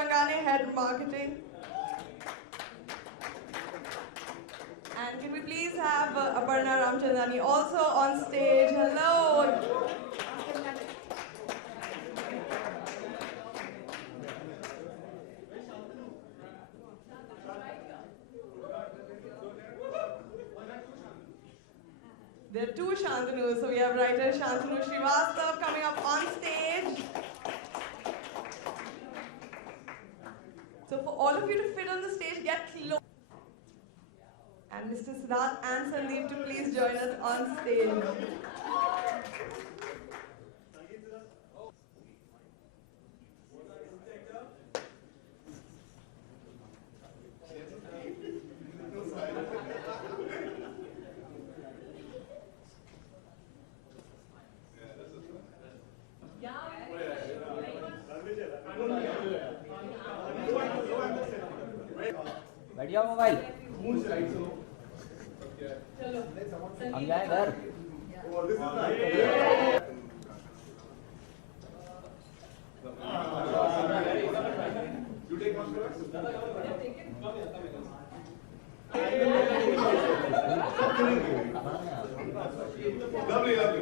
Gangane, Head Marketing. And can we please have Aparna Ramchandani also on stage? Hello. There are two Shantanus. So we have writer Shantanu Srivastav coming up on stage. So for all of you to fit on the stage, get close. And Mr. Siddharth and Sandeep to please join us on stage. बढ़िया mobile हम जाए घर Lovely. All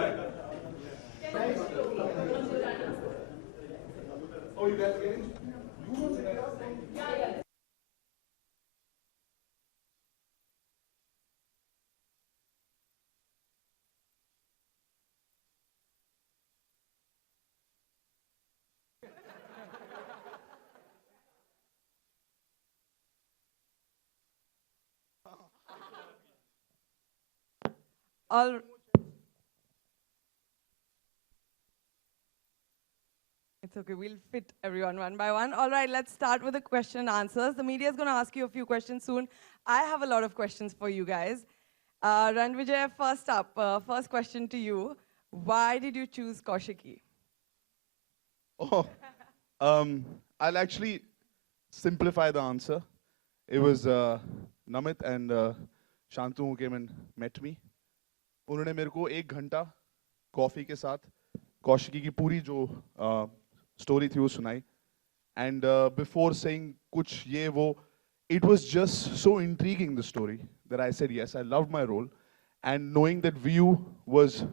right. Oh, you guys are getting? You want to get up? Yeah. All It's okay, we'll fit everyone one by one. All right, let's start with the question and answers. The media is going to ask you a few questions soon. I have a lot of questions for you guys. Ranvijay, first up, first question to you. Why did you choose Kaushiki? Oh, I'll actually simplify the answer. It was Namit and Shantanu who came and met me. उन्होंने मेरे को 1 घंटा coffee के साथ कौशिकी की पूरी जो story थी वो सुनाई. And before saying कुछ ये वो, it was just so intriguing, the story, that I said yes. I loved my role, and knowing that View was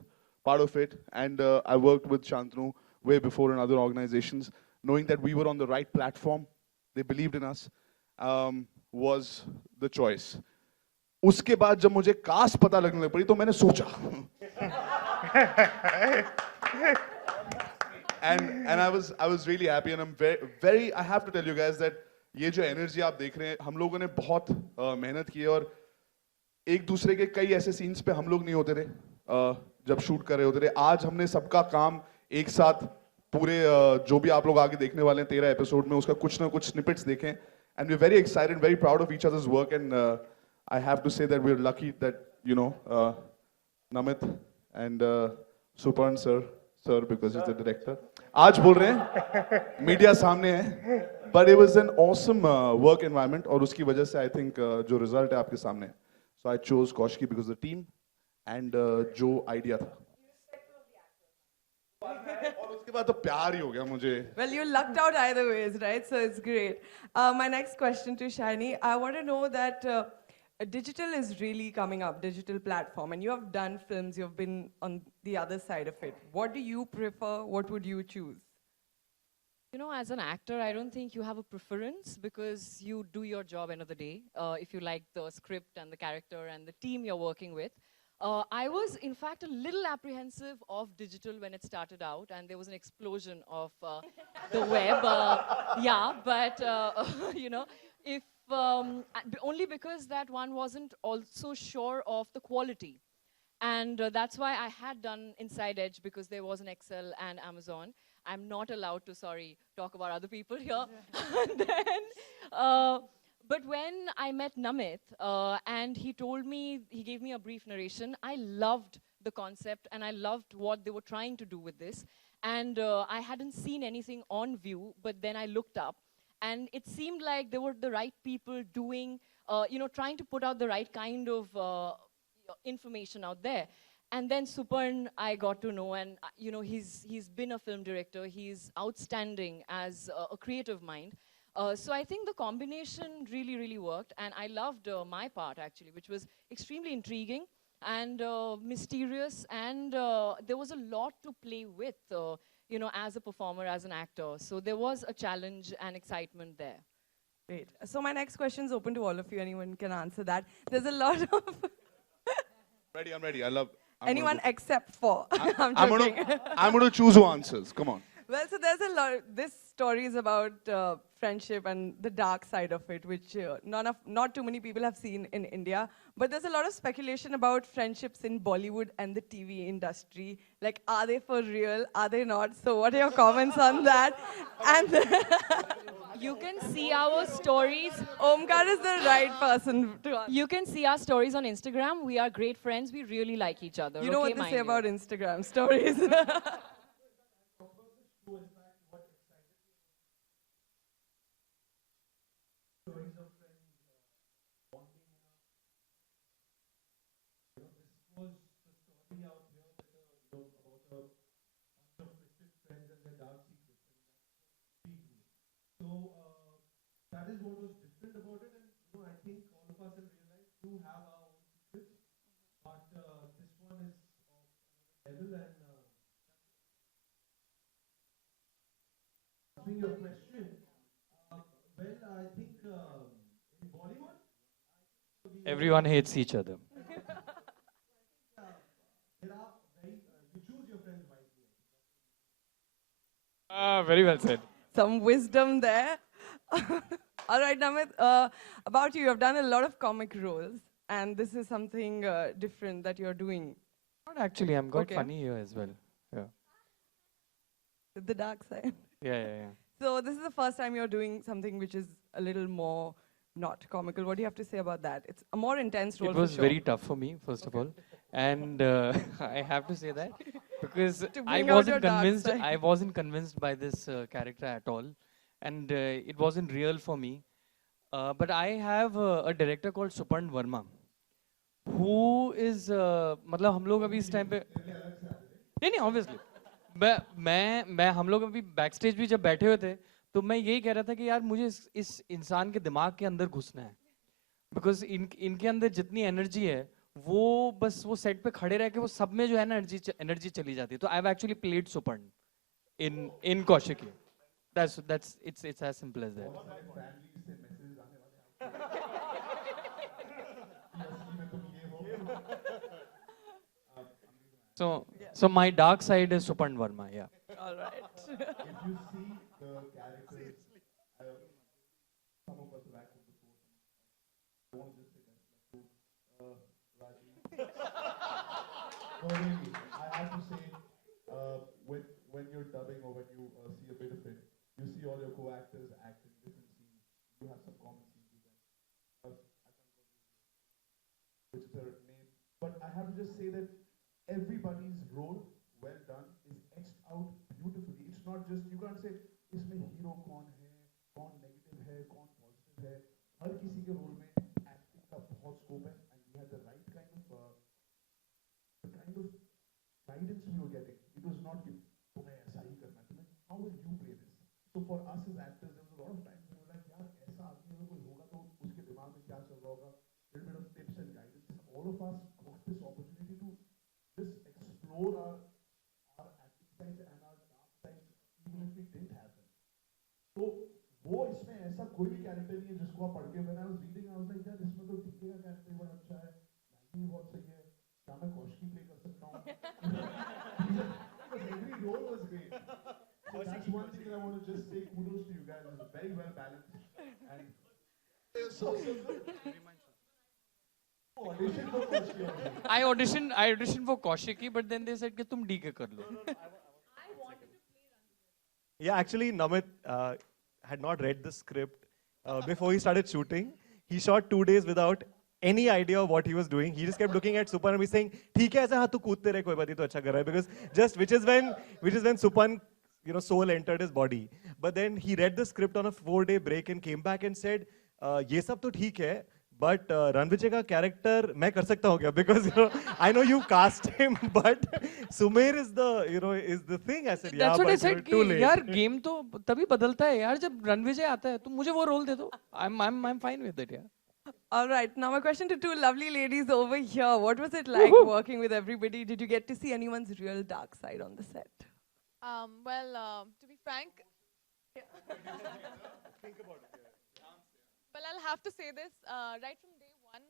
part of it, and I worked with Shantanu way before in other organizations, knowing that we were on the right platform, they believed in us, was the choice. उसके बाद जब मुझे cast पता लगने लग पड़ी तो मैंने सोचा and I was really happy, and I'm very I have to tell you guys that ये जो एनर्जी आप देख रहे हैं, हम लोगों ने बहुत मेहनत की है, और एक दूसरे के कई ऐसे सीन्स पे हम लोग नहीं होते थे जब शूट कर रहे होते थे. आज हमने सबका काम एक साथ पूरे जो भी आप लोग आगे देखने वाले हैं 13 एपिसोड में, उसका कुछ ना कुछ स्निपेट्स देखें, and we're very excited, very proud of each other's work, and I have to say that we're lucky that, you know, Namit and Suparn sir, because he's the director. आज बोल रहे हैं, मीडिया सामने है, but it was an awesome work environment, और उसकी वजह से I think जो result है आपके सामने है. So I chose Kaushiki because of the team and जो idea था. और उसके बाद तो प्यार ही हो गया मुझे. Well, you lucked out either ways, right? So it's great. My next question to Shiny, I want to know that digital is really coming up, digital platform, and you have done films, you've been on the other side of it. What do you prefer? What would you choose? You know, as an actor, I don't think you have a preference because you do your job end of the day. If you like the script and the character and the team you're working with. I was, in fact, a little apprehensive of digital when it started out, and there was an explosion of the web. Yeah, but, you know, if only because that one wasn't also sure of the quality. And that's why I had done Inside Edge, because there was an Excel and Amazon. I'm not allowed to, sorry, talk about other people here. But when I met Namit, and he told me, he gave me a brief narration, I loved the concept and I loved what they were trying to do with this. And I hadn't seen anything on View, but then I looked up, and it seemed like they were the right people doing, you know, trying to put out the right kind of information out there. And then Suparn, I got to know, and you know, he's been a film director. He's outstanding as a creative mind. So I think the combination really, really worked, and I loved my part actually, which was extremely intriguing and mysterious, and there was a lot to play with, you know, as a performer, as an actor. So there was a challenge and excitement there. Great. So my next question is open to all of you. Anyone can answer that. There's a lot of Ready, I'm ready. I'm anyone gonna except for. I'm I'm joking. I'm gonna choose who answers. Come on. Well, so there's a lot. This story is about friendship and the dark side of it, which not too many people have seen in India. But there's a lot of speculation about friendships in Bollywood and the TV industry. Like, are they for real? Are they not? So, what are your comments on that? And You can see our stories. Omkar is the right person to answer. You can see our stories on Instagram. We are great friends. We really like each other. You know okay, what they mind say you. about Instagram stories. That is what was different about it, and you know, I think all of us in real life do have our own secrets, but this one is of level. And answering your question, well, I think in Bollywood, Everyone hates each other. there are you choose your friends wisely. Very well said. Some wisdom there. All right, Namit, about you have done a lot of comic roles, and this is something different that you're doing. Not actually, I'm quite Okay. funny here as well. Yeah. The dark side. Yeah. So this is the first time you're doing something which is a little more not comical. What do you have to say about that? It's a more intense role. It was for sure. very tough for me, first of all. And I have to say that because I bring out your wasn't dark convinced. side. I wasn't convinced by this character at all, and it wasn't real for me. But I have a director called Suparn Verma, who is मतलब हम लोग अभी इस time पे नहीं obviously मैं हम लोग अभी बैकस्टेज भी जब बैठे हुए थे तो मैं यही कह रहा था कि यार मुझे इस इंसान के दिमाग के अंदर घुसना है बिकॉज इनके अंदर जितनी एनर्जी है वो बस वो सेट पे खड़े रह के वो सब में जो है ना एनर्जी चली जाती है तो I have actually played Suparna in Kaushiki that's it's as simple as that. So my dark side is Suparn Verma, yeah. All right. If you see the characters, some of us have acted before. I want to just say that. Rajiv. No, really, I have to say, when you're dubbing or when you see a bit of it, you see all your co-actors act in different scenes. You have some common scenes with them. Which is her name. But I have to just say that everybody's role, well done, is etched out beautifully. It's not just, you can't say, इसमें hero कौन है, कौन negative है, कौन positive है. हर किसी के role में acting का बहुत scope है, and we had the right kind of guidance we were getting. It was not you, तुम्हें ऐसा ही करना है, how will you play this? So for us as actors, there was a lot of times we were like, यार ऐसा आदमी अगर कोई होगा तो उसके दिमाग में क्या चल रहा होगा? Little bit of tips and guidance. All of us got this opportunity to just explore our acting sides and our dark sides, even if we didn't have them. So वो इसमें ऐसा कोई भी कैरेक्टर नहीं है जिसको आप पढ़ के when I was reading I was like यार इसमें तो टीके का कैरेक्टर बड़ा अच्छा है, भी बहुत सही है, क्या मैं कौशिकी प्ले कर सकता हूँ? Every role was great. So that's one thing that I want to just say kudos to you guys. It was very well balanced and audition for Koushiki also. I auditioned for Kaushiki, but then they said कि तुम DK कर लो. Yeah, actually, Namit had not read the script before he started shooting. He shot 2 days without any idea of what he was doing. He just kept looking at Suparn and be saying, "ठीक है, ऐसा हाँ तू कूदते रहे, कोई बात नहीं तो अच्छा कर रहा है." Because just which is when Suparn, soul entered his body. But then he read the script on a 4-day break and came back and said, "ये सब तो ठीक है, But Ranvijay का character मैं कर सकता हूँ क्या? Because you know, I know you cast him, but Sumer is the thing. I said, yeah, That's what I but you're said too कि late. यार गेम तो तभी बदलता है यार जब रणविजय आता है तो मुझे वो रोल दे दो. I'm fine with it यार. All right, now my question to two lovely ladies over here. What was it like working with everybody? Did you get to see anyone's real dark side on the set? To be frank, well, I'll have to say this right from day one.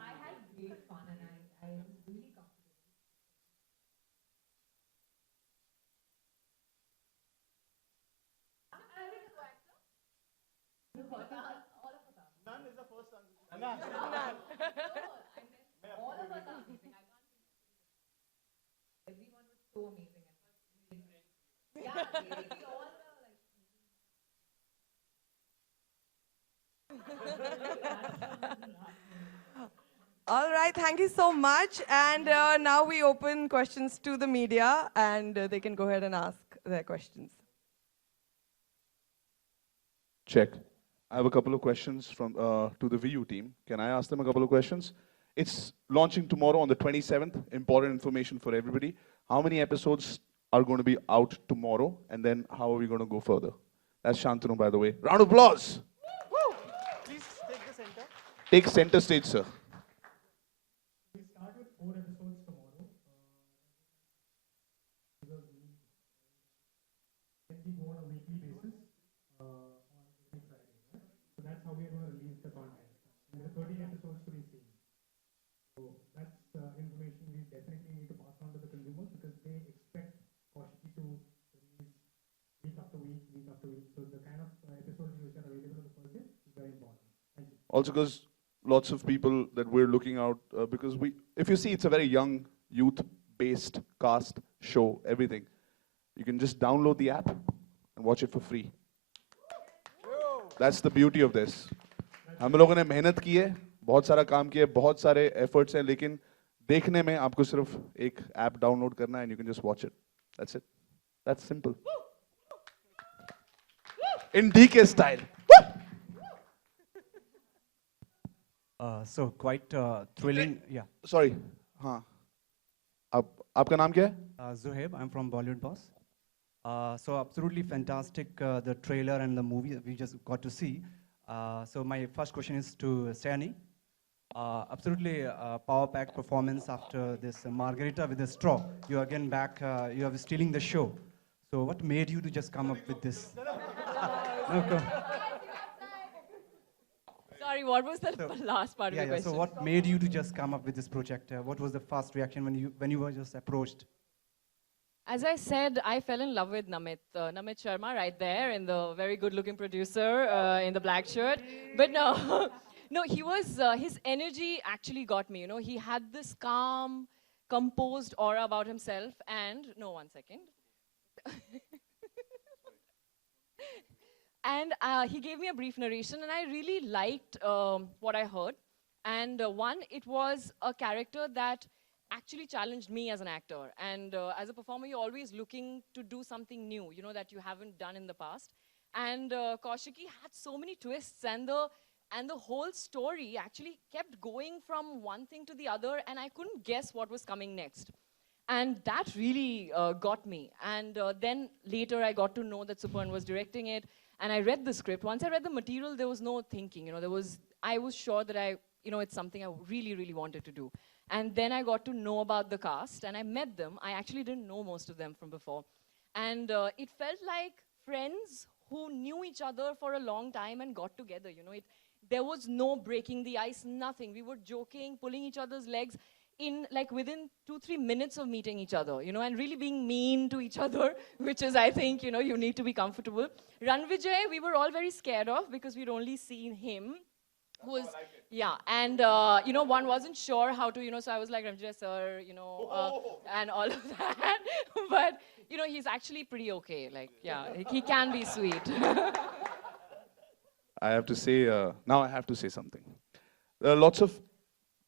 I had great fun and I was really comfortable. All of us are. None is the first answer. No, I meant all of us are amazing. I can't think of everyone was so amazing. Yeah, we all are like. All right, thank you so much. And now we open questions to the media, and they can go ahead and ask their questions. Check. I have a couple of questions from to the VU team. Can I ask them a couple of questions? It's launching tomorrow on the 27th. Important information for everybody. How many episodes are going to be out tomorrow? And then how are we going to go further? That's Shantanu, by the way. Round of applause. Please take the center. Take center stage, sir. We start with 4 episodes tomorrow. Because we go on a weekly basis on every Friday. Right? So that's how we are going to release the content. And there are 13 episodes to be seen. So that's information we definitely need to pass on to the consumers because they expect Kaushiki to release week after week, week after week. So the kind of episodes which are available on the first day is very important. Thank you. Also, because lots of people that we're looking out, because if you see, it's a very young, youth-based cast, show, everything. You can just download the app and watch it for free. That's the beauty of this. हम लोगों ने मेहनत की है, बहुत सारा काम किया है, बहुत सारे efforts हैं, लेकिन देखने में आपको सिर्फ एक app download करना है and you can just watch it. That's it. That's simple. In DK style. So quite thrilling, yeah. Sorry. हाँ. आपका नाम क्या है? Zuhaib, I'm from Bollywood Boss. So absolutely fantastic, the trailer and the movie that we just got to see. So my first question is to Sani. Absolutely power-packed performance after this Margarita with a straw. You are again back, you are stealing the show. So what made you to just come up with this? No, Sorry, what was the last part of the question? So what made you to just come up with this project? What was the first reaction when you were just approached? As I said, I fell in love with Namit. Namit Sharma right there, and the very good-looking producer in the black shirt. But no, no, he was, his energy actually got me. You know, he had this calm, composed aura about himself. And, no, 1 second. And he gave me a brief narration, and I really liked what I heard. And one, it was a character that actually challenged me as an actor. And as a performer, you're always looking to do something new, you know, that you haven't done in the past. And Kaushiki had so many twists, and the whole story actually kept going from one thing to the other, and I couldn't guess what was coming next. And that really got me. And then later I got to know that Suparn was directing it, and I read the script. Once I read the material, there was no thinking, you know, I was sure that it's something I really, really wanted to do. And then I got to know about the cast, and I met them. I actually didn't know most of them from before. And it felt like friends who knew each other for a long time and got together, you know. there was no breaking the ice, nothing. We were joking, pulling each other's legs in like within 2-3 minutes of meeting each other, you know, and really being mean to each other, which is, I think, you know, you need to be comfortable. Ranvijay, we were all very scared of because we'd only seen him. Who was, yeah, and you know, one wasn't sure how to, you know, so I was like, Ranvijay sir, you know, and all of that. But, you know, he's actually pretty okay. Like, yeah, he can be sweet. I have to say, now I have to say something. There are lots of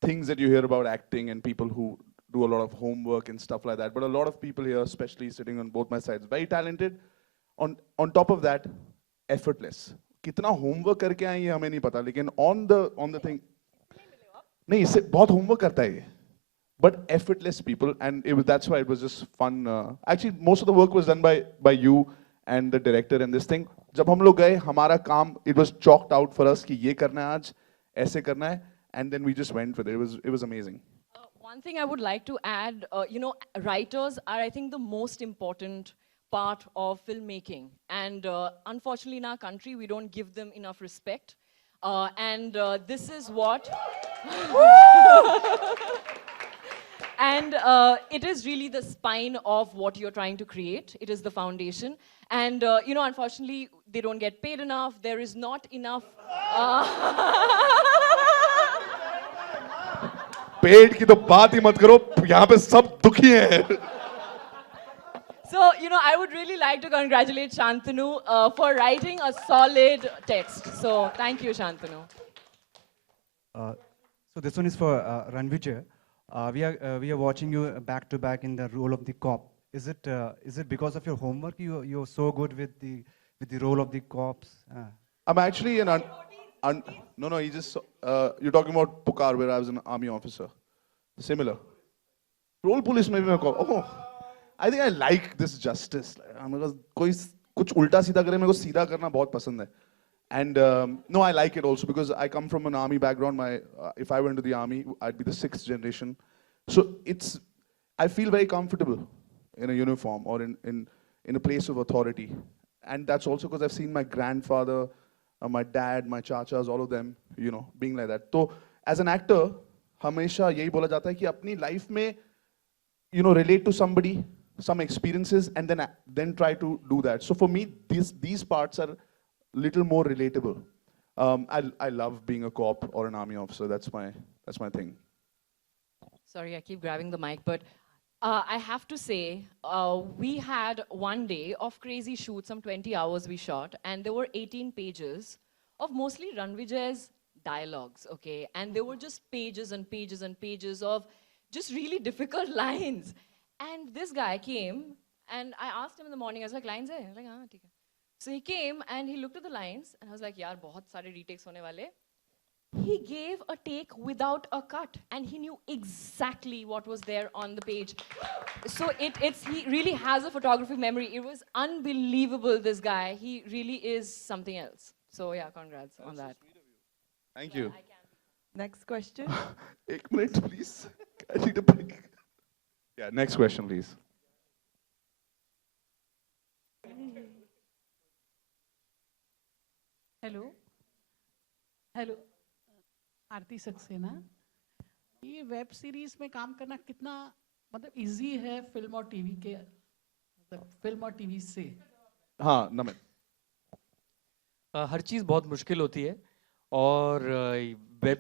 things that you hear about acting and people who do a lot of homework and stuff like that. But a lot of people here, especially sitting on both my sides, very talented. On top of that, effortless. कितना homework करके आए ये हमें नहीं पता, लेकिन on the thing, नहीं इससे बहुत homework करता है ये. But effortless people, and that's why it was just fun. Actually, most of the work was done by you and the director and this thing. जब हम लोग गए, हमारा काम, it was chalked out for us कि ये करना है आज, ऐसे करना है, and then we just went with it. It was amazing. One thing I would like to add, you know, writers are, I think, the most important part of filmmaking. And unfortunately, in our country, we don't give them enough respect. And this is what... And it is really the spine of what you're trying to create. It is the foundation. And, you know, unfortunately, they don't get paid enough. There is not enough... पेट की तो बात ही मत करो, यहाँ पे सब दुखी हैं. So, you know, I would really like to congratulate Shantanu for writing a solid text. So, thank you, Shantanu. So this one is for Ranvijay. We are watching you back to back in the role of the cop. Is it because of your homework you're so good with the role of the cops? I'm actually no, he just, you're talking about Pukar, where I was an army officer. Similar. Role police maybe oh, I think I like this justice. Because कोई कुछ उल्टा सीधा करे, मेरे को सीधा करना बहुत पसंद है. And no, I like it also because I come from an army background. If I went to the army, I'd be the 6th generation. So I feel very comfortable in a uniform or in a place of authority. And that's also because I've seen my grandfather, my dad, my chachas, all of them, you know, being like that. So as an actor, हमेशा यही बोला जाता है कि अपनी life में, you know, relate to somebody, some experiences, and then try to do that. So for me, these parts are little more relatable. I love being a cop or an army officer. That's my thing. Sorry, I keep grabbing the mic, but I have to say, we had one day of crazy shoots, some 20 hours we shot, and there were 18 pages of mostly Ranvijay's dialogues, okay? And there were just pages and pages and pages of just really difficult lines. And this guy came, and I asked him in the morning, I was like, lines hai? I was like, हाँ, ठीक है. So he came, and he looked at the lines, and I was like, yaar, बहुत सारे retakes होने वाले. He gave a take without a cut, and he knew exactly what was there on the page. So he really has a photographic memory. It was unbelievable, this guy. He really is something else. So yeah, congrats on that. Thank you. Next question. 1 minute, please. I need a break. Yeah, next question, please. Hello hello Aarti Saxena, ये web series में काम करना कितना मतलब easy है film और TV के, मतलब फिल्म और टीवी से? हाँ, नमित. हर चीज़ बहुत मुश्किल होती है और वेब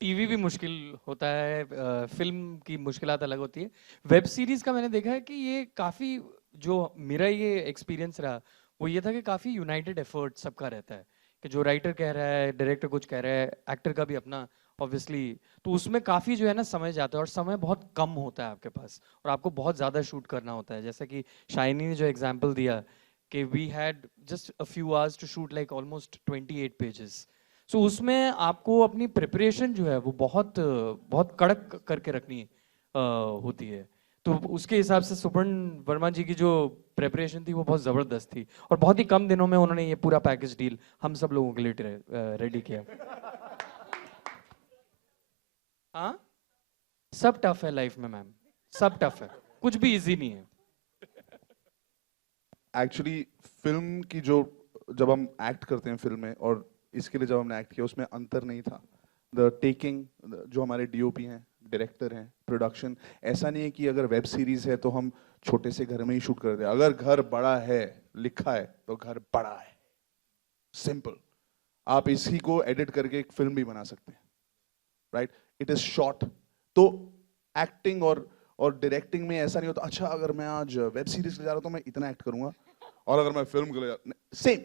टीवी भी मुश्किल होता है, फिल्म की मुश्किलात अलग होती है. वेब सीरीज़ का मैंने देखा है कि ये काफ़ी, जो मेरा ये एक्सपीरियंस रहा वो ये था कि काफ़ी यूनाइटेड एफर्ट सबका रहता है, कि जो राइटर कह रहा है, डायरेक्टर कुछ कह रहा है, एक्टर का भी अपना ऑब्वियसली, तो उसमें काफ़ी जो है ना समय जाता है और समय बहुत कम होता है आपके पास और आपको बहुत ज़्यादा शूट करना होता है. जैसा कि शाइनी ने जो एग्जांपल दिया कि we had just a few hours to shoot like almost 28 pages. So उसमें आपको अपनी प्रिपरेशन जो है वो बहुत बहुत कड़क करके रखनी होती है. तो उसके हिसाब से सुपर्ण वर्मा जी की जो प्रिपरेशन थी वो बहुत ज़बरदस्त थी और बहुत ही कम दिनों में उन्होंने ये पूरा पैकेज डील हम सब लोगों के लिए रेडी किया. हाँ, सब टफ है लाइफ में मैम, सब टफ है, कुछ भी इजी नहीं है. एक्चुअली फिल्म की जो, जब हम एक्ट करते हैं फिल्म में और इसके लिए जब हमने एक्ट किया उसमें अंतर नहीं था. द टेकिंग, जो हमारे DOP हैं, डायरेक्टर हैं, प्रोडक्शन, ऐसा नहीं है कि अगर वेब सीरीज है तो हम छोटे से घर में ही शूट कर दें. अगर घर बड़ा है, लिखा है, तो घर बड़ा है. सिंपल. आप इसी को एडिट करके एक फिल्म भी बना सकते हैं, राइट? It is short. तो एक्टिंग और डायरेक्टिंग में ऐसा नहीं होता, अच्छा अगर मैं आज वेब सीरीज ले जा रहा हूँ तो मैं इतना एक्ट करूंगा, और अगर मैं फिल्म के लिए, same.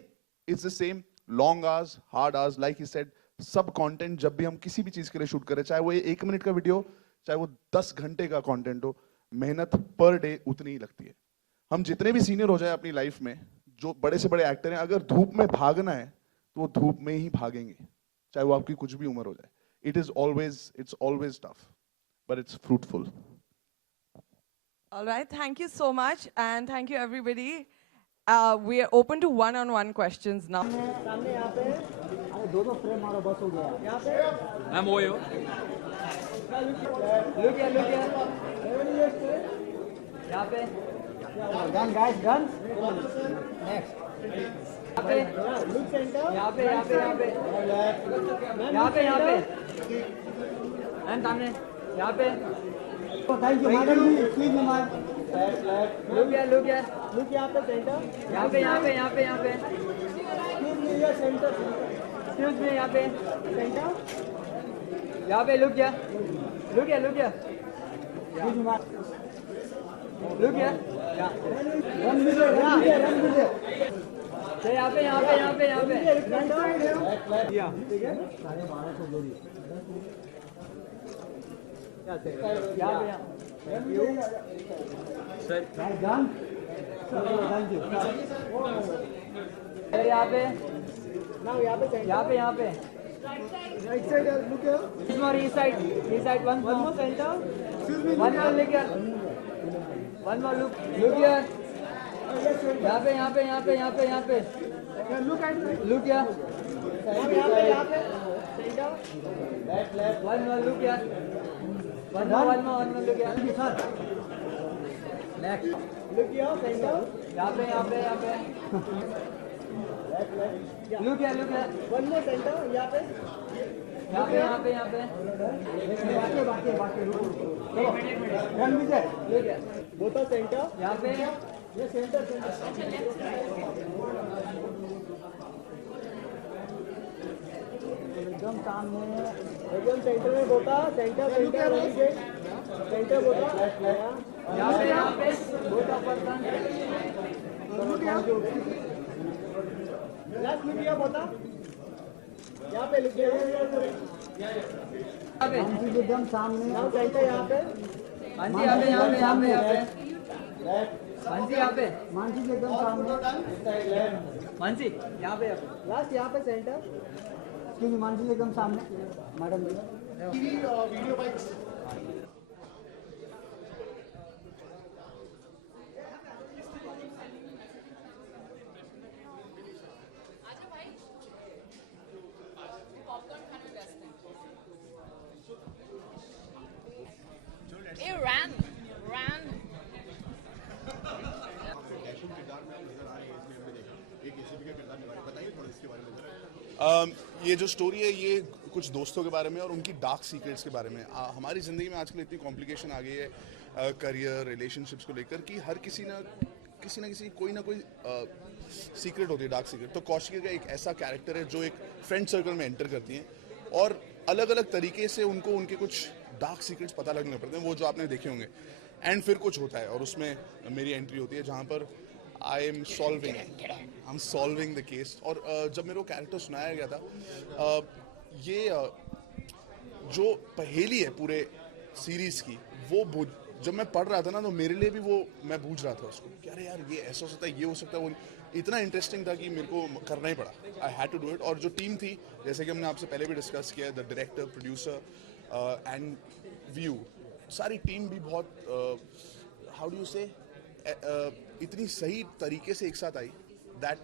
It's the same. Long hours, hard hours, like he said. सब कंटेंट जब भी हम किसी भी चीज के लिए शूट करें, चाहे वो 1 मिनट का वीडियो, चाहे वो 10 घंटे का कंटेंट हो, मेहनत पर डे उतनी ही लगती है. हम जितने भी सीनियर हो जाए अपनी लाइफ में, जो बड़े से बड़े एक्टर हैं, अगर धूप में भागना है तो वो धूप में ही भागेंगे, चाहे वो आपकी कुछ भी उम्र हो जाए. It's always tough, but it's fruitful. All right, thank you so much, and thank you everybody. We are open to one-on-one questions now. सामने यहाँ पे, अरे दो फ्रेम मारो बस हो गया. यहाँ पे. I'm Oyo. Look here. यहाँ पे. Gun guys, gun. Next. यहाँ पे. Look center. यहाँ पे. And सामने. यहाँ पे. Thank you, madam. Excuse me, ma'am. Look here. Look यहाँ पे center. यहाँ पे. Excuse me, your center. Excuse me, यहाँ पे. Center. यहाँ पे look here. Excuse me, ma'am. Look here. Run with it. यहाँ पे. ठीक है. 1250 जोड़ी. यहाँ. Sir. Done. Thank you. यहाँ पे. Now यहाँ पे. Right side, look here. This more east side. One more center. Excuse me. One more look here. One more look here. यहाँ पे. Look here. यहाँ पे. Center. Left. One more look here. One more look here. Sir. Next. Look here. Center. यहाँ पे. Look here. One more center. यहाँ पे. बाकी रुको. Run with it. Look here. Both are center. यहाँ पे. ये center. एकदम सामने. एकदम सेंटर में बोता. सेंटर बोता. यहाँ पे. बोता पर्सन. लास्ट में दिया बोता. यहाँ पे लिखे एकदम सामने. सेंटर यहाँ पे. मानसी एकदम सामने. मानसी यहाँ पे. लास्ट यहाँ पे सेंटर. क्योंकि मानसी एकदम सामने. Madam video bikes. ये जो स्टोरी है ये कुछ दोस्तों के बारे में और उनकी डार्क सीक्रेट्स के बारे में. हमारी ज़िंदगी में आजकल इतनी कॉम्प्लिकेशन आ गई है करियर, रिलेशनशिप्स को लेकर, कि हर किसी कोई ना कोई सीक्रेट होती है, डार्क सीक्रेट. तो कौशिकी का एक ऐसा कैरेक्टर है जो एक फ्रेंड सर्कल में एंटर करती हैं और अलग अलग तरीके से उनको उनके कुछ डार्क सीक्रेट्स पता लगने पड़ते हैं, वो जो आपने देखे होंगे. एंड फिर कुछ होता है और उसमें मेरी एंट्री होती है जहाँ पर I am solving the case. और जब मेरे को कैरेक्टर सुनाया गया था, ये जो पहेली है पूरे सीरीज की, वो जब मैं पढ़ रहा था ना, तो मेरे लिए भी वो मैं बूझ रहा था उसको कि अरे यार ये ऐसा हो सकता है, ये हो सकता है, वो इतना इंटरेस्टिंग था कि मेरे को करना ही पड़ा. I had to do it. और जो टीम थी, जैसे कि हमने आपसे पहले भी डिस्कस किया, the director, producer and view, सारी टीम भी बहुत हाउ डू यू से इतनी सही तरीके से एक साथ आई दैट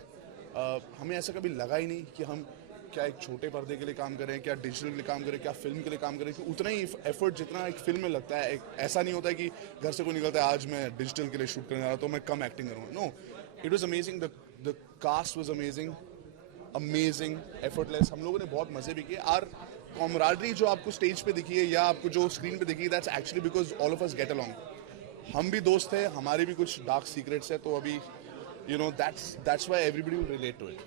हमें ऐसा कभी लगा ही नहीं कि हम क्या एक छोटे पर्दे के लिए काम करें, क्या डिजिटल के लिए काम करें, क्या फिल्म के लिए काम करें. उतना ही एफर्ट जितना एक फिल्म में लगता है, ऐसा नहीं होता है कि घर से कोई निकलता है आज मैं डिजिटल के लिए शूट करने जा रहा हूँ तो मैं कम एक्टिंग करूँगा. No, it was amazing. The cast was amazing. Amazing, effortless, हम लोगों ने बहुत मजे भी किए। आर कॉमराडरी जो आपको स्टेज पे दिखी है या आपको जो स्क्रीन पे दिखी है, that's actually because all of us get along. हम भी दोस्त हैं, हमारे भी कुछ डार्क सीक्रेट्स है, तो अभी you know that's why everybody will relate to it.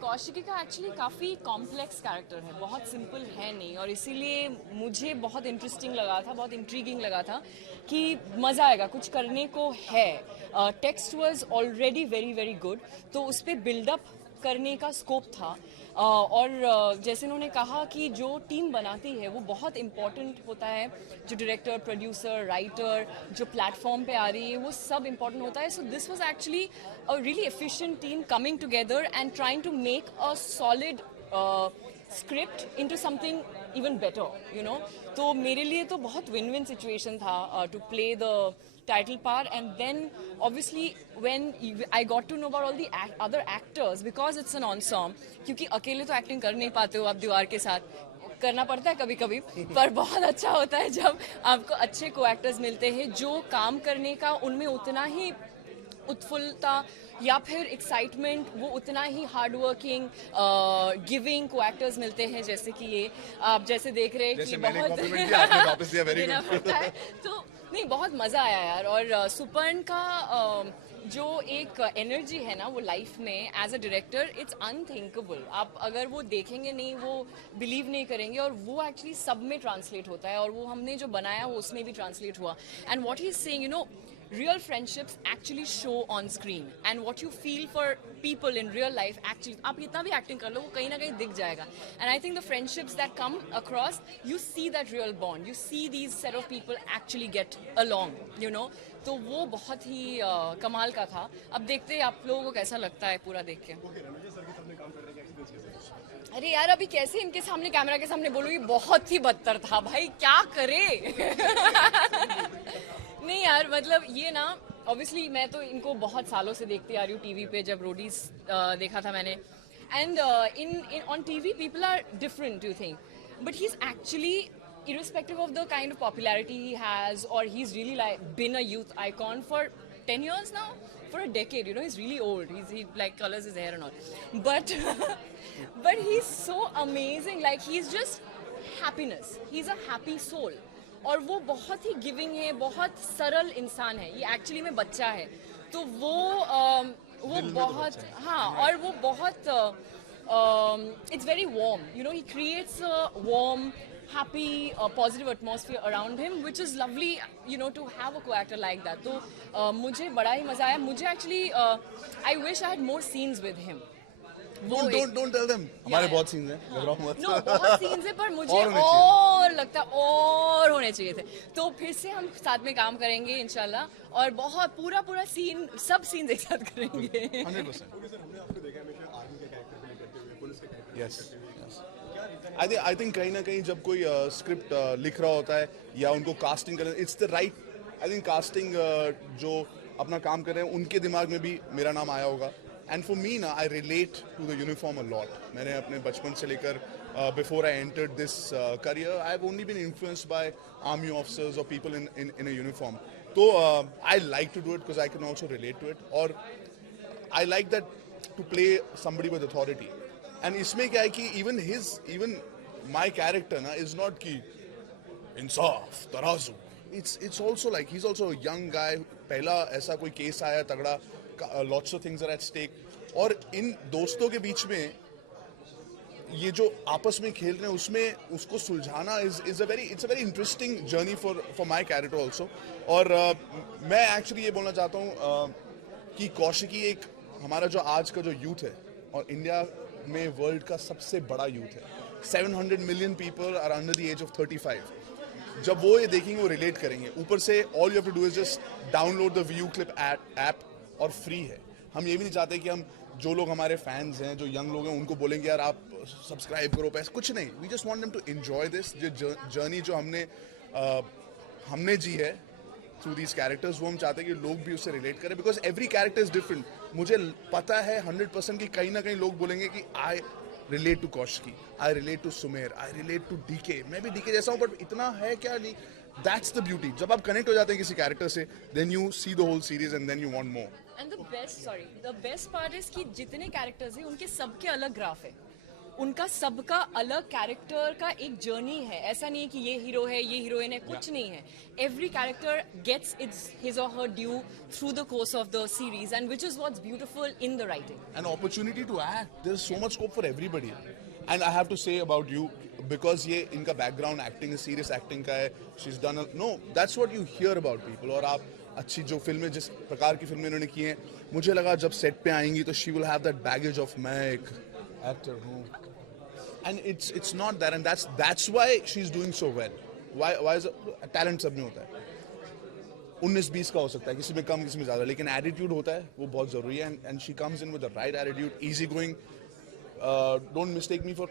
Kaushiki का एक्चुअली काफ़ी कॉम्प्लेक्स कैरेक्टर है, बहुत सिंपल है नहीं, और इसीलिए मुझे बहुत इंटरेस्टिंग लगा था, बहुत इंट्रीगिंग लगा था कि मज़ा आएगा, कुछ करने को है। Text was already very very good, तो उस पर बिल्डअप करने का स्कोप था। और जैसे उन्होंने कहा कि जो टीम बनाती है वो बहुत इम्पॉर्टेंट होता है, जो डायरेक्टर, प्रोड्यूसर, राइटर, जो प्लेटफॉर्म पे आ रही है, वो सब इम्पॉर्टेंट होता है। So this was actually a really efficient team coming together and trying to make a solid script into something even better, you know. तो मेरे लिए तो बहुत विन विन सिचुएशन था to play the title part, and then obviously when I got to know about all the other actors, because it's an ensemble, क्योंकि अकेले तो acting कर नहीं पाते हो आप, दीवार के साथ करना पड़ता है कभी कभी, पर बहुत अच्छा होता है जब आपको अच्छे को एक्टर्स मिलते हैं जो काम करने का उनमें उतना ही उत्फुल्लता या फिर एक्साइटमेंट, वो उतना ही हार्ड वर्किंग गिविंग को एक्टर्स मिलते हैं, जैसे कि ये आप जैसे देख रहे हैं कि बहुत देना पड़ता है। तो नहीं, बहुत मज़ा आया यार। और सुपर्ण का जो एक एनर्जी है ना वो लाइफ में as a director, it's unthinkable. आप अगर वो देखेंगे नहीं, वो बिलीव नहीं करेंगे, और वो एक्चुअली सब में ट्रांसलेट होता है, और वो हमने जो बनाया वो उसमें भी ट्रांसलेट हुआ। And what he is saying, you know, real friendships actually show on screen, and what you feel for people in real life actually, आप कितना भी एक्टिंग कर लो वो कहीं ना कहीं दिख जाएगा। and I think the friendships that come across, you see that real bond, you see these set of people actually get along, you know। तो वो बहुत ही कमाल का था। अब देखते हैं आप लोगों को कैसा लगता है पूरा देख के। अरे यार, अभी कैसे इनके सामने, कैमरा के सामने बोलूँ, ये बहुत ही बदतर था भाई, क्या करे। नहीं यार, मतलब ये ना, ऑब्वियसली मैं तो इनको बहुत सालों से देखती आ रही हूँ टीवी पे, जब रोडीज देखा था मैंने, and in on TV people are different, you think, but he is actually, irrespective of the kind of popularity he has, or he's really like been a youth icon for 10 years now, for a decade, you know, he's really old, he like colors his hair and all, but he's so amazing, like he's just happiness, he's a happy soul, और वो बहुत he giving है, बहुत सरल इंसान है। ये actually में बच्चा है, तो वो बहुत, हाँ, और वो बहुत it's very warm, you know, he creates a warm, happy, positive atmosphere around him, which is lovely, you know, to have a co-actor like that. तो मुझे बड़ा ही मजा आया। मुझे actually I wish I had more scenes with him. Don't tell them. हमारे बहुत scenes हैं, घबराओ मत। No, बहुत सीन्स हैं, पर मुझे और लगता है और होने चाहिए थे। तो फिर से हम साथ में काम करेंगे इंशाल्लाह, और बहुत पूरा सीन, सब सीन्स एक साथ करेंगे। 100%। Yes. I think कहीं ना कहीं जब कोई स्क्रिप्ट लिख रहा होता है या उनको कास्टिंग कर, it's the right, I think casting जो अपना काम कर रहे हैं उनके दिमाग में भी मेरा नाम आया होगा। एंड फॉर मी ना, I relate to the uniform a lot. मैंने अपने बचपन से लेकर before I entered this career, I have only been influenced by army officers और पीपल इन अ यूनिफॉर्म। तो I like to do it because I can also relate to it, और I like that to play somebody with authority. And इसमें क्या है कि even my character ना is not की इंसाफ तराजू, it's also like he is also young guy, पहला ऐसा कोई केस आया तगड़ा, lots of things are at stake, और इन दोस्तों के बीच में ये जो आपस में खेल रहे हैं उसमें उसको सुलझाना it's a very interesting journey for my character also. और मैं एक्चुअली ये बोलना चाहता हूँ कि कौशिकी एक हमारा जो आज का जो यूथ है, और इंडिया में वर्ल्ड का सबसे बड़ा यूथ है, 700 million people are under the age of 35। जब वो ये देखेंगे वो रिलेट करेंगे। ऊपर से all you have to do is just download the view clip app, और फ्री है। हम ये भी नहीं चाहते कि हम जो लोग हमारे फैंस हैं, जो यंग लोग हैं, उनको बोलेंगे यार आप सब्सक्राइब करो, पैसे कुछ नहीं। We just want them to enjoy this journey जो हमने जी है थ्रू दीज कैरेक्टर्स, वो हम चाहते हैं कि लोग भी उससे रिलेट करें, because every character is different. मुझे पता है 100% कि कहीं ना कहीं लोग बोलेंगे कि relate to Koshki, I relate to Sumer, I relate to DK. मैं भी DK जैसा हूँ, but इतना है क्या नहीं. That's the beauty. जब आप connect हो जाते हैं किसी character से, then you see the whole series and then you want more. And the best part is कि जितने characters हैं उनके सबके अलग ग्राफ है. उनका सबका अलग कैरेक्टर का एक जर्नी है. ऐसा नहीं है कि ये हीरो है, ये हीरोइन है, कुछ नहीं है. Every character gets his or her due through the course of the series, and which is what's beautiful in the writing. An opportunity to act. There's so much scope for everybody. And I have to say about you, because ये इनका background acting है, serious acting का है. She's done no. That's what you hear about people. और आप अच्छी जो फिल्में जिस प्रकार की फिल्में उन्होंने की हैं, मुझे लगा जब सेट पे आएंगी तो she will have that baggage of मैं एक actor हूँ. And it's not that, and that's why she's doing so well. Why is talent सब में होता है. 19-20 का हो सकता है, किसी में कम, किसी में ज़्यादा, लेकिन attitude होता है, वो बहुत ज़रूरी है. And she comes in with the right attitude, easy going. Don't mistake me for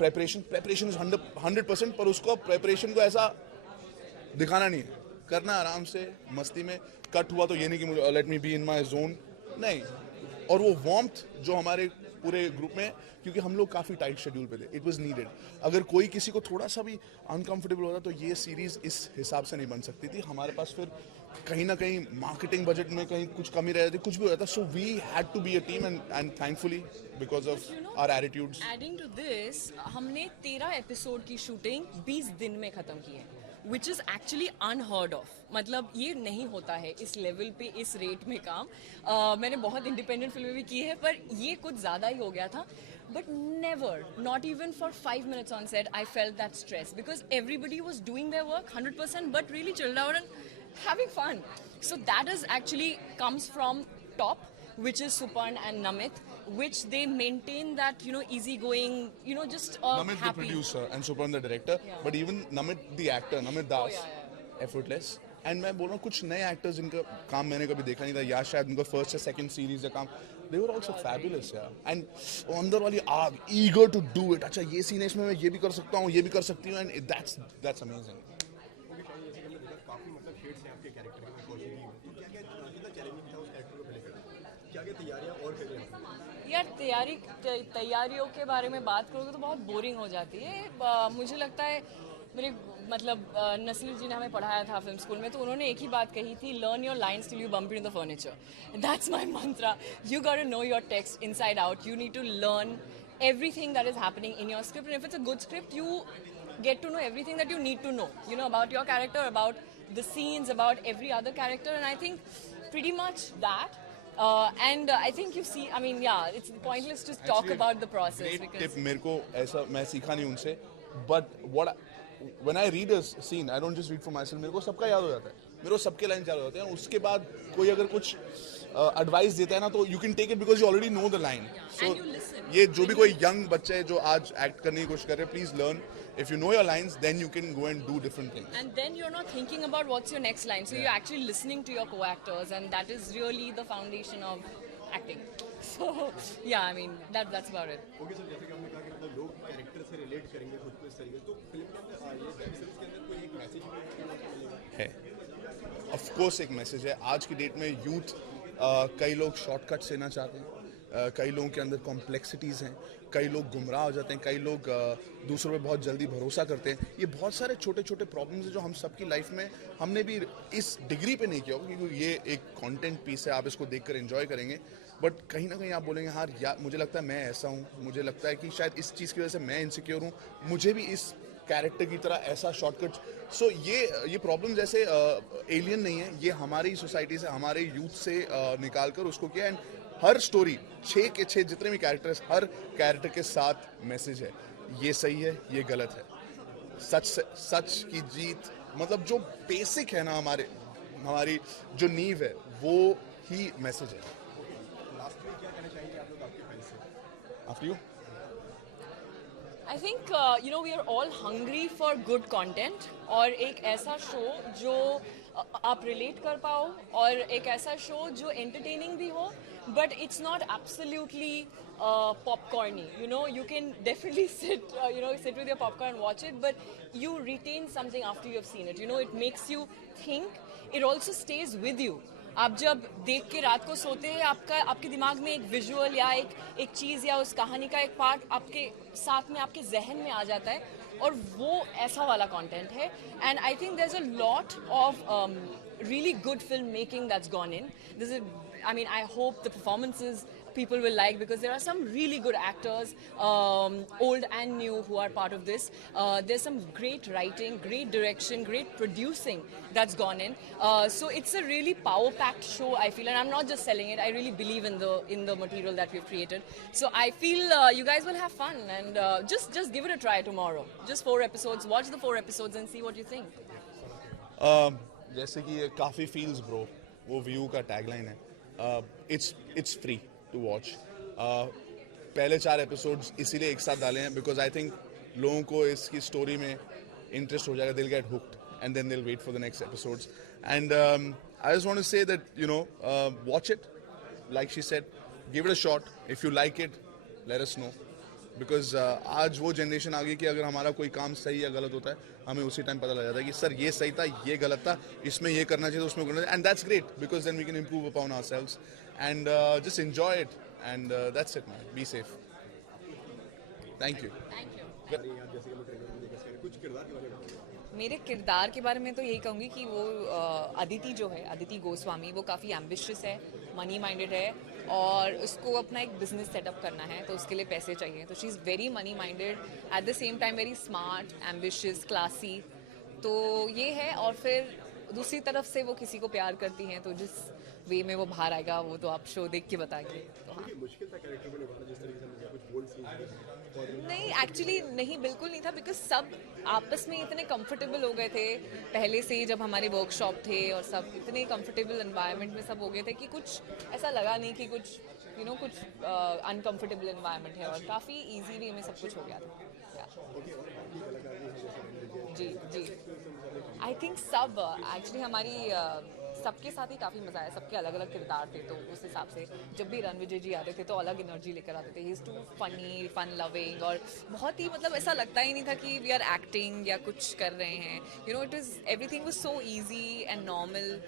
preparation. Preparation is 100%, पर उसको preparation को ऐसा दिखाना नहीं है. करना आराम से, मस्ती में. कट हुआ तो ये नहीं कि मुझे let me be in my zone. नहीं. और वो warmth जो हमारे पूरे ग्रुप में, क्योंकि हम लोग काफ़ी टाइट शेड्यूल पे थे, इट वाज नीडेड. अगर कोई किसी को थोड़ा सा भी अनकंफर्टेबल होता तो ये सीरीज इस हिसाब से नहीं बन सकती थी. हमारे पास फिर कहीं ना कहीं मार्केटिंग बजट में कहीं कुछ कमी रह जाती, कुछ भी हो जाता. So we had to be a team and thankfully because of our attitudes. Adding to this, हमने 13 एपिसोड की शूटिंग 20 दिन में खत्म की है, which is actually unheard of. मतलब ये नहीं होता है इस लेवल पे, इस रेट में काम. मैंने बहुत इंडिपेंडेंट फिल्में भी की है, पर ये कुछ ज़्यादा ही हो गया था. But never, not even for 5 minutes on set, I felt that stress because everybody was doing their work 100%, but really chilled out and having fun. So that is actually comes from top, which is Suparn and Namit, which they maintain that, easygoing, just Namit happy. the producer and Suparn the director, but even Namit the actor, Namit Das, effortless. And मैं बोल रहा हूँ कुछ नए actors जिनका काम मैंने कभी देखा नहीं था, या शायद उनका फर्स्ट या सेकंड सीरीज का काम, they were also fabulous यार. And अंदर वाली आग, eager to do it. अच्छा ये सीन है, इसमें मैं ये भी कर सकता हूँ, ये भी कर सकती हूँ, and that's amazing. काफी मतलब शेड्स हैं आपके कैरेक्टर में, कौशिकी में, तो क्या कितना चैलेंजिंग था उस कैरेक्टर को प्ले करना, क्या तैयारियां और कर रहे हैं यार? तैयारियों के बारे में बात करोगे तो बहुत बोरिंग हो जाती है. मुझे लगता है मेरे नसीर जी ने हमें पढ़ाया था फिल्म स्कूल में, तो उन्होंने एक ही बात कही थी, learn your lines till you bump into the furniture. That's my mantra. You got to know your text inside out. You need to learn everything that is happening in your script, and if it's a good script, you get to know everything that you need to know, about your character, about the scenes, about every other character, and I think pretty much that. And I think you see, it's pointless to talk about the process. Great tip. मेरे को ऐसा मैं सीखा नहीं उनसे, but when I read a scene, I don't just read for myself. मेरे को सबका याद हो जाता है, मेरे को सबके लाइन याद हो जाते हैं. उसके बाद कोई अगर कुछ एडवाइस देता है ना, तो you can take it because you already know the line. So ये जो भी कोई यंग बच्चे है जो आज एक्ट करने की कोशिश कर रहे हैं, please learn. If you know your lines, then you can go and do different things. And then you're not thinking about what's your next line. So you're actually listening to your co-actors, and that is really the foundation of acting. So yeah, that's about it. Okay sir, जैसे कि आपने कहा कि मतलब लोग character से relate करेंगे खुद को इस तरीके से, तो फिल्म के अंदर ये वेब सीरीज के अंदर कोई एक मैसेज भी है. ऑफ कोर्स एक मैसेज है. आज की डेट में यूथ कई लोग शॉर्टकट लेना चाहते हैं, कई लोगों के अंदर कॉम्प्लेक्सिटीज़ हैं, कई लोग गुमराह हो जाते हैं, कई लोग दूसरों पे बहुत जल्दी भरोसा करते हैं. ये बहुत सारे छोटे छोटे प्रॉब्लम्स हैं जो हम सबकी लाइफ में हमने भी इस डिग्री पे नहीं किया होगा, क्योंकि ये एक कंटेंट पीस है, आप इसको देखकर एंजॉय करेंगे. बट कहीं ना कहीं आप बोलेंगे हाँ यार, मुझे लगता है मैं ऐसा हूँ, मुझे लगता है कि शायद इस चीज़ की वजह से मैं इनसिक्योर हूँ, मुझे भी इस कैरेक्टर की तरह ऐसा शॉर्टकट. सो ये प्रॉब्लम जैसे एलियन नहीं है, ये हमारी सोसाइटी से, हमारे यूथ से निकाल कर उसको किया. एंड हर स्टोरी 6 के 6 जितने भी कैरेक्टर्स, हर कैरेक्टर के साथ मैसेज है. ये सही है, ये गलत है, सच की जीत, मतलब जो बेसिक है ना, हमारी जो नींव है, वो ही मैसेज है. लास्ट में क्या कहना चाहेंगे आप लोग आपके फैंस से? After you. I think we are all hungry for good content, और एक ऐसा शो जो आप रिलेट कर पाओ, और एक ऐसा शो जो एंटरटेनिंग भी हो, but it's not absolutely popcorny. You can definitely sit with your popcorn and watch it, but you retain something after you have seen it. It makes you think. It also stays with you. आप जब देख के रात को सोते हैं आपके दिमाग में एक विजुअल या एक चीज़ या उस कहानी का एक पार्ट आपके साथ में आपके जहन में आ जाता है, और वो ऐसा वाला कंटेंट है. And I think there is a lot of really good filmmaking that's gone in. I hope the performances people will like, because there are some really good actors, old and new, who are part of this. There's some great writing, great direction, great producing that's gone in. So it's a really power-packed show, I feel, and I'm not just selling it. I really believe in the material that we've created. So I feel you guys will have fun, and just give it a try tomorrow. Just 4 episodes. Watch the 4 episodes and see what you think. जैसे कि ये काफ़ी feels bro, वो view का tagline है. It's free to watch. पहले 4 episodes इसीलिए एक साथ डाले हैं बिकॉज आई थिंक लोगों को इसकी स्टोरी में इंटरेस्ट हो जाएगा. They'll get hooked and then they'll wait for the next episodes. And I just want to say that watch it, like she said, give it a shot. If you like it, let us know. Because आज वो generation आ गई कि अगर हमारा कोई काम सही या गलत होता है, हमें उसी टाइम पता लग जाता है कि सर ये सही था, ये गलत था, इसमें ये करना चाहिए, उसमें करना चाहिए. And that's great because then we can improve upon ourselves and just enjoy it. And that's it man. Be safe. Thank you. मेरे किरदार के बारे में तो यही कहूँगी कि वो अदिति जो है, अदिति गोस्वामी, वो काफ़ी एम्बिशियस है, मनी माइंडेड है, और उसको अपना एक बिजनेस सेटअप करना है, तो उसके लिए पैसे चाहिए. तो she is very money minded, at the same time very smart, ambitious, classy. तो ये है. और फिर दूसरी तरफ से वो किसी को प्यार करती हैं, तो जिस वे में वो बाहर आएगा वो तो आप शो देख के बताएंगे. तो हाँ, मुश्किल था कैरेक्टर को निभाना जिस तरीके से कुछ बोल्ड सीन्स. नहीं, एक्चुअली नहीं, बिल्कुल नहीं था, बिकॉज सब आपस में इतने कंफर्टेबल हो गए थे पहले से ही, जब हमारे वर्कशॉप थे, और सब इतने कंफर्टेबल एनवायरनमेंट में सब हो गए थे कि कुछ ऐसा लगा नहीं कि कुछ कुछ अनकंफर्टेबल एनवायरनमेंट है, और काफ़ी इजी वे में सब कुछ हो गया था. जी आई थिंक सब एक्चुअली हमारी सबके साथ ही काफ़ी मज़ा आया. सबके अलग अलग किरदार थे, तो उस हिसाब से जब भी रणविजय जी आते थे तो अलग एनर्जी लेकर आते थे. He is too funny, fun loving, और बहुत ही मतलब ऐसा लगता ही नहीं था कि वी आर एक्टिंग या कुछ कर रहे हैं. It is everything was so easy and normal.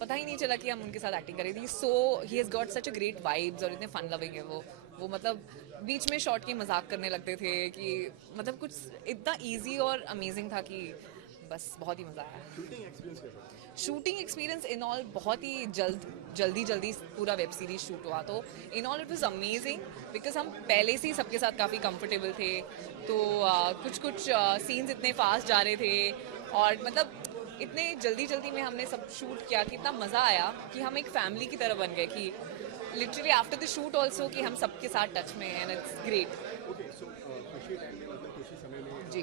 पता ही नहीं चला कि हम उनके साथ एक्टिंग कर रहे थे. So he has got such a great vibes, और इतने फन लविंग है वो मतलब बीच में शॉर्ट की मजाक करने लगते थे कि मतलब कुछ इतना ईजी और अमेजिंग था कि बस बहुत ही मज़ा आया. शूटिंग एक्सपीरियंस इन ऑल बहुत ही जल्दी पूरा वेब सीरीज शूट हुआ, तो in all it was amazing, because हम पहले से ही सबके साथ काफ़ी कंफर्टेबल थे. तो कुछ सीन्स इतने फास्ट जा रहे थे, और मतलब इतने जल्दी में हमने सब शूट किया कि इतना मज़ा आया कि हम एक फैमिली की तरह बन गए, कि literally after the shoot also कि हम सबके साथ टच में हैं, एंड इट्स ग्रेट. जी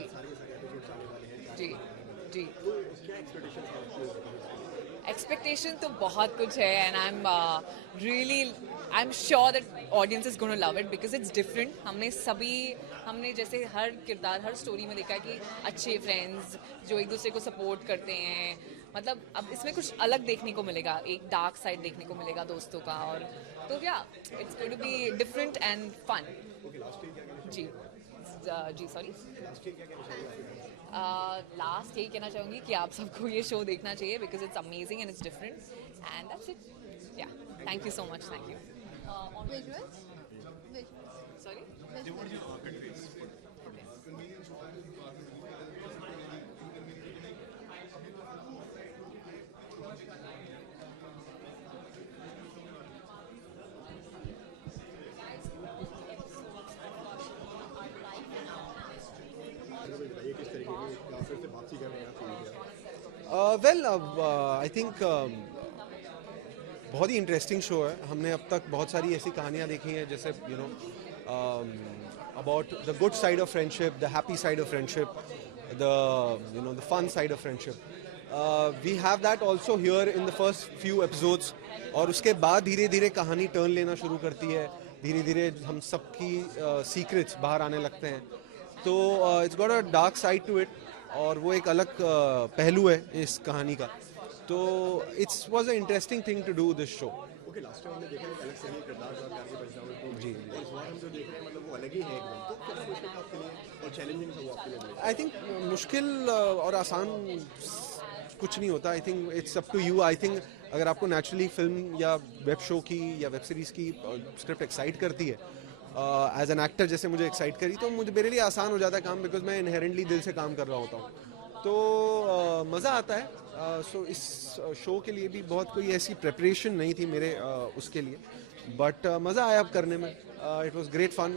एक्सपेक्टेशन तो बहुत कुछ है, and I am sure that audience is gonna love it, because it's different. हमने जैसे हर किरदार, हर स्टोरी में देखा है कि अच्छे फ्रेंड्स जो एक दूसरे को सपोर्ट करते हैं, मतलब अब इसमें कुछ अलग देखने को मिलेगा, एक डार्क साइड देखने को मिलेगा दोस्तों का. और तो क्या, it's going to be different and fun. जी सॉरी, लास्ट यही कहना चाहूँगी कि आप सबको ये शो देखना चाहिए, because it's amazing and it's different, and that's it. Yeah thank you so much. Thank you. Sorry, well I think बहुत ही इंटरेस्टिंग शो है. हमने अब तक बहुत सारी ऐसी कहानियाँ देखी हैं, जैसे about the good side of friendship, the happy side of friendship, the fun side of friendship. We have that also here in the first few episodes, और उसके बाद धीरे धीरे कहानी टर्न लेना शुरू करती है. धीरे धीरे हम सबकी सीक्रेट्स बाहर आने लगते हैं. तो it's got a dark side to it, और वो एक अलग पहलू है इस कहानी का. तो it's was a interesting thing to do this show. Okay, last time हमने देखा एक अलग से किरदार था प्यार के बचाव. जी, और इस बार हम जो देख रहे हैं मतलब वो अलग ही है एकदम. तो कितना मुश्किल था आपके लिए और चैलेंजिंग था वो आपके लिए? आई थिंक मुश्किल और आसान कुछ नहीं होता. I think it's up to you. I think अगर आपको नेचुरली फिल्म या वेब शो की या वेब सीरीज़ की स्क्रिप्ट एक्साइट करती है, एज एन एक्टर जैसे मुझे एक्साइट करी, तो मुझे मेरे लिए आसान हो जाता है काम, बिकॉज मैं इनहेरेंटली दिल से काम कर रहा होता हूँ. तो मज़ा आता है. सो इस शो के लिए भी बहुत कोई ऐसी प्रिपरेशन नहीं थी मेरे उसके लिए, बट मज़ा आया अब करने में. It was great fun,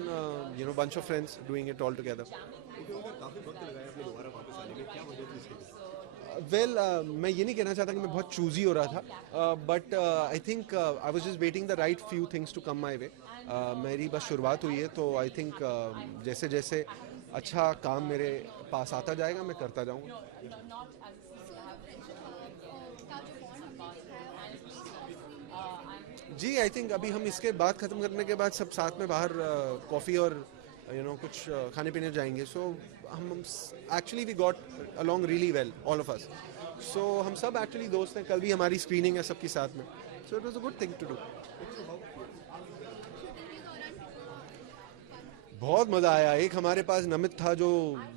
you know, bunch of friends doing it all together. काफ़ी वक्त लगाया आपने दोबारा वापस आने में, क्या वजह थी इसके? वेल मैं ये नहीं कहना चाहता कि मैं बहुत चूजी हो रहा था, but I think I was just waiting the right few things to come my way. मेरी बस शुरुआत हुई है, तो आई थिंक जैसे जैसे अच्छा काम मेरे पास आता जाएगा मैं करता जाऊंगा. जी, आई थिंक अभी हम इसके बाद ख़त्म करने के बाद सब साथ में बाहर कॉफ़ी और यू नो कुछ खाने पीने जाएंगे. सो हम actually we got along really well all of us. So हम सब एक्चुअली दोस्त हैं. कल भी हमारी स्क्रीनिंग है सबके साथ में. So it was a good thing to do. बहुत मज़ा आया. एक हमारे पास नमित था जो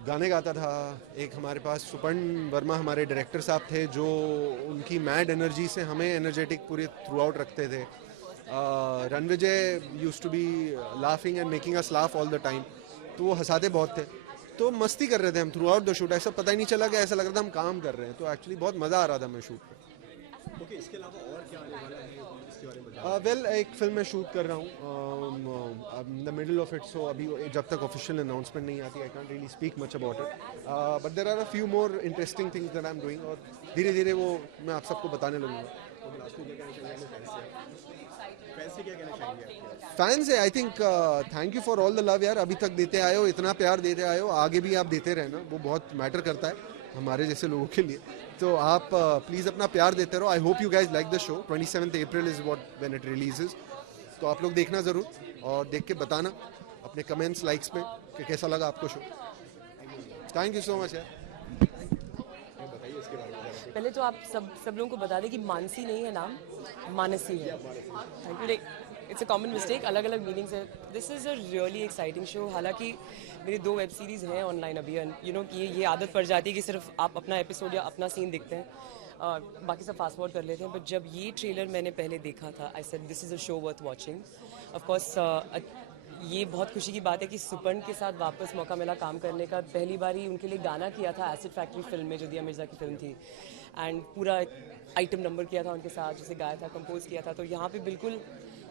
गाने गाता था, एक हमारे पास सुपर्ण वर्मा हमारे डायरेक्टर साहब थे जो उनकी मैड एनर्जी से हमें एनर्जेटिक पूरे थ्रू आउट रखते थे. Ranvijay used to be laughing and making us laugh all the time. तो वो हंसाते बहुत थे. तो मस्ती कर रहे थे हम थ्रू आउट द शूट. ऐसा पता ही नहीं चला कि ऐसा लग रहा था हम काम कर रहे हैं. तो एक्चुअली बहुत मज़ा आ रहा था मैं शूट पे. ओके, इसके अलावा और क्या आने वाला है, इसके बारे में बताइए. वेल एक फिल्म मैं शूट कर रहा हूँ the middle of it. So अभी जब तक ऑफिशियल अनाउंसमेंट नहीं आती, I can't really speak much about it, but there are a few more interesting things that I am doing. और धीरे धीरे वो मैं आप सबको बताने लगूंगा. फैंस है, I think thank you for all the love यार. अभी तक देते आए हो, इतना प्यार देते आए हो, आगे भी आप देते रहना. वो बहुत मैटर करता है हमारे जैसे लोगों के लिए. तो आप प्लीज़ अपना प्यार देते रहो. I hope you guys like the show. 27th April is what when it releases. तो आप लोग देखना ज़रूर और देख के बताना अपने कमेंट्स लाइक्स में कि कैसा लगा आपको show. Thank you so much यार. पहले तो आप सब लोगों को बता दें कि मानसी नहीं है नाम, मानसी है. Thank you. It's a common mistake, अलग अलग मीनिंग्स है. This is a really exciting show. हालांकि मेरी 2 वेब सीरीज़ हैं ऑनलाइन अभी. यू नो कि ये आदत पड़ जाती है कि सिर्फ आप अपना एपिसोड या अपना सीन देखते हैं, बाकी सब फास्ट फॉरवर्ड कर लेते हैं. बट जब ये ट्रेलर मैंने पहले देखा था, I said this is a show worth watching. Of course ये बहुत खुशी की बात है कि सुपर्ण के साथ वापस मौका मिला काम करने का. पहली बार ही उनके लिए गाना किया था एसिड फैक्ट्री फिल्म में, जो दिया मिर्ज़ा की फिल्म थी, एंड पूरा आइटम नंबर किया था उनके साथ, जिसे गाया था, कंपोज किया था. तो यहाँ पे बिल्कुल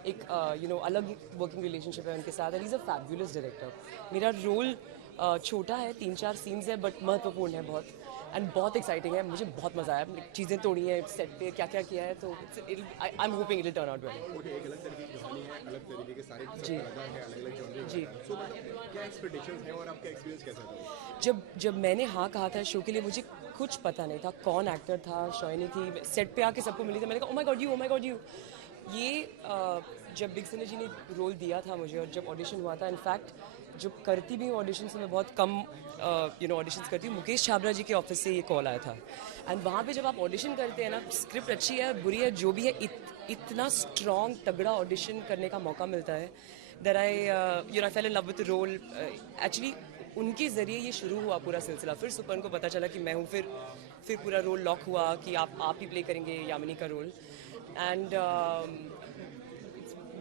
एक यू नो अलग वर्किंग रिलेशनशिप है उनके साथ. And is a fabulous director. मेरा रोल छोटा है, 3-4 सीन्स है, बट महत्वपूर्ण है बहुत. एंड बहुत एक्साइटिंग है. मुझे बहुत मज़ा आया. चीज़ें तोड़ी हैं सेट पे, क्या क्या किया है. तो I am hoping it will turn out well. एक अलग तरीके की कहानी है, अलग तरीके के सारे जी. अलग-अलग जॉनर जी. सो मतलब क्या एक्सपेक्टेशंस हैं और आपका एक्सपीरियंस कैसा था? जब मैंने हाँ कहा था शो के लिए, मुझे कुछ पता नहीं था कौन एक्टर था. शॉयनी थी, सेट पे आके सबको मिली थी. मैंने कहा oh my God you, oh my God you. ये जब बिग सिने जी ने रोल दिया था मुझे और जब ऑडिशन हुआ था, इनफैक्ट जो करती भी हूँ ऑडिशन से, मैं बहुत कम यू नो ऑडिशंस करती हूँ. मुकेश छाबरा जी के ऑफिस से ये कॉल आया था. एंड वहाँ पे जब आप ऑडिशन करते हैं ना, स्क्रिप्ट अच्छी है बुरी है जो भी है, इतना स्ट्रॉन्ग तगड़ा ऑडिशन करने का मौका मिलता है. That I you know I fell in love with the role. Actually उनके ज़रिए ये शुरू हुआ पूरा सिलसिला. फिर सुपर्ण को पता चला कि मैं हूँ, फिर पूरा रोल लॉक हुआ कि आप ही प्ले करेंगे यामिनी का role. And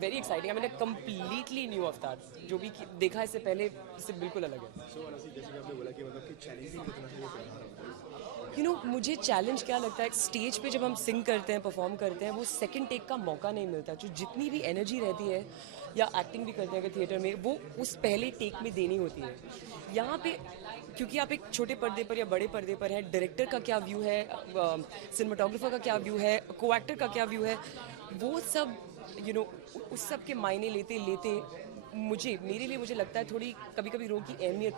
very exciting. I mean completely new of that. जो भी देखा इससे पहले, इससे बिल्कुल अलग है. सो जैसे कि आपने बोला कि मतलब कि चैलेंजिंग कितना है ये किरदार होता है. यू नो मुझे चैलेंज क्या लगता है, स्टेज पे जब हम सिंग करते हैं, परफॉर्म करते हैं, वो सेकंड टेक का मौका नहीं मिलता. जो जितनी भी एनर्जी रहती है, या एक्टिंग भी करते हैं अगर थिएटर में, वो उस पहले टेक में देनी होती है. यहाँ पे क्योंकि आप एक छोटे पर्दे पर या बड़े पर्दे पर हैं, डायरेक्टर का क्या व्यू है, सिनेमाटोग्राफर का क्या व्यू है, को एक्टर का क्या व्यू है, वो सब यू नो उस सब के मायने लेते लेते मेरे लिए मुझे लगता है थोड़ी कभी कभी रोल की अहमियत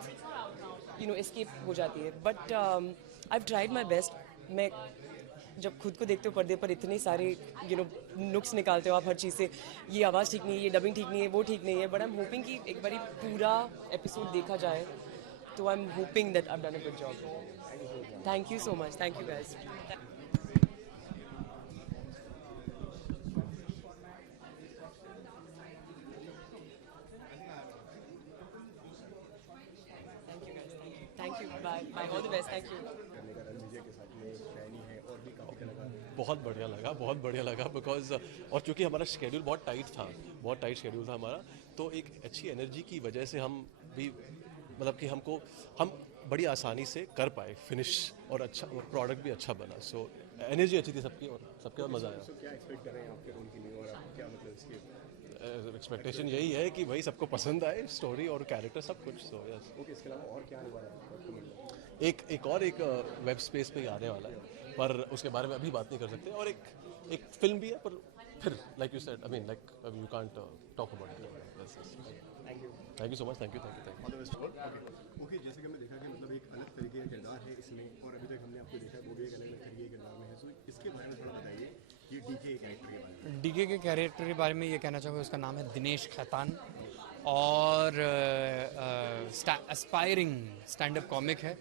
यू नो एस्केप हो जाती है. But I have tried my best. मैं जब खुद को देखते हो पर्दे पर, इतने सारे यू नो नुक्स निकालते हो आप हर चीज़ से, ये आवाज़ ठीक नहीं है, ये डबिंग ठीक नहीं है, वो ठीक नहीं है. बट आई एम होपिंग कि एक बारी पूरा एपिसोड देखा जाए. तो I am hoping that I have done a good job. Thank you so much. Thank you guys. Thank you. Bye. Bye. All the best. Thank you. Ranvijay के साथ में शैनी है बहुत बढ़िया लगा बिकॉज और चूंकि हमारा शेड्यूल बहुत टाइट शेड्यूल था हमारा, तो एक अच्छी एनर्जी की वजह से हम भी मतलब कि हम बड़ी आसानी से कर पाए फिनिश, और अच्छा प्रोडक्ट भी अच्छा बना। सो एनर्जी अच्छी थी सबकी और मज़ा आया। क्या एक्सपेक्ट कर रहे हैं आपके रोल के लिए, और आप क्या मतलब इसके एक्सपेक्टेशन यही है कि भाई सबको पसंद आए स्टोरी और कैरेक्टर सब कुछ। So yes. ओके, इसके अलावा और क्या आने वाला है? एक वेब स्पेस पे ही आने वाला है, पर उसके बारे में अभी बात नहीं कर सकते। और एक फिल्म भी है, पर फिर like you said, I mean like you can't talk about it. Thank you so much. Thank you. All the best. Okay, जैसे कि हमने देखा कि मतलब एक अलग तरीके का किरदार है इसमें, और अभी तक हमने आपको देखा है वो भी एक अलग तरीके के किरदार में है। सो इसके बारे में थोड़ा बताइए, ये डीके कैरेक्टर के बारे में। डीके के कैरेक्टर के बारे में ये कहना चाहूँगा, उसका नाम है दिनेश खैतान, और एस्पायरिंग स्टैंड अप कॉमिक है,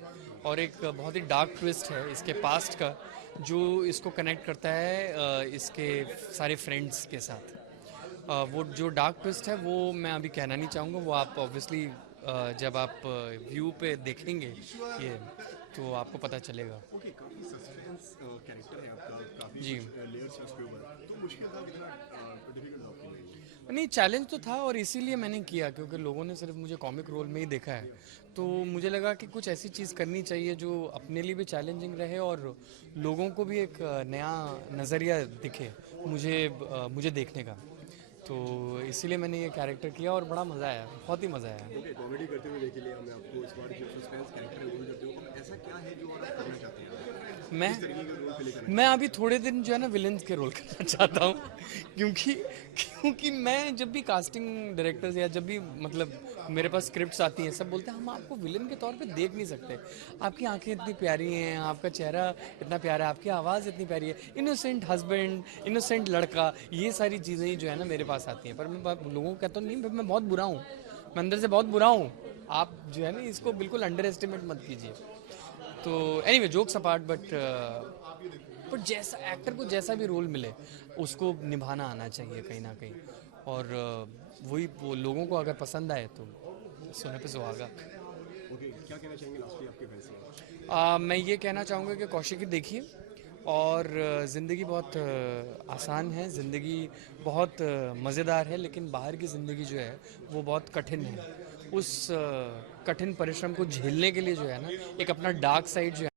और एक बहुत ही डार्क ट्विस्ट है इसके पास्ट का, जो इसको कनेक्ट करता है इसके सारे फ्रेंड्स के साथ। वो जो डार्क ट्विस्ट है वो मैं अभी कहना नहीं चाहूँगा, वो आप ऑब्वियसली जब आप व्यू पे देखेंगे ये तो आपको पता चलेगा। ओके, काफी सस्पेंस कैरेक्टर है आपका, काफी जी। लेयर्स है उसके ऊपर, तो मुश्किल था कितना डिफिकल्ट था आपके लिए? नहीं, चैलेंज तो था, और इसीलिए मैंने किया क्योंकि लोगों ने सिर्फ मुझे कॉमिक रोल में ही देखा है, तो मुझे लगा कि कुछ ऐसी चीज़ करनी चाहिए जो अपने लिए भी चैलेंजिंग रहे और लोगों को भी एक नया नज़रिया दिखे मुझे देखने का। तो इसीलिए मैंने ये कैरेक्टर किया और बड़ा मज़ा आया, बहुत ही मज़ा आया। ओके, कॉमेडी करते हुए देख लिया हमने आपको, इस बार जो सस्पेंस कैरेक्टर रोल करते हो, अब ऐसा क्या है जो आप करना चाहते हैं? किस तरीके का रोल प्ले करना? मैं अभी थोड़े दिन जो है ना विलन के रोल करना चाहता हूँ, क्योंकि मैं जब भी कास्टिंग डायरेक्टर्स या जब भी मतलब मेरे पास स्क्रिप्ट्स आती हैं, सब बोलते हैं हम आपको विलन के तौर पे देख नहीं सकते, आपकी आंखें इतनी प्यारी हैं, आपका चेहरा इतना प्यारा है, आपकी आवाज़ इतनी प्यारी है, इनोसेंट हस्बैंड, इनोसेंट लड़का, ये सारी चीज़ें जो है ना मेरे पास आती हैं। पर मैं लोगों को कहता हूँ नहीं, मैं बहुत बुरा हूँ, मैं अंदर से बहुत बुरा हूँ, आप जो है ना इसको बिल्कुल अंडर एस्टिमेट मत कीजिए। तो एनीवे, जोक्स अपार्ट, बट जैसा एक्टर को जैसा भी रोल मिले उसको निभाना आना चाहिए कहीं ना कहीं, और वही वो लोगों को अगर पसंद आए तो सोने पे सुहागा। ओके, क्या कहना चाहेंगे लास्टली आपके फैसले? मैं ये कहना चाहूँगा कि कौशिकी देखिए, और ज़िंदगी बहुत आसान है, ज़िंदगी बहुत मज़ेदार है, लेकिन बाहर की ज़िंदगी जो है वो बहुत कठिन है। उस कठिन परिश्रम को झेलने के लिए जो है ना एक अपना डार्क साइड जो है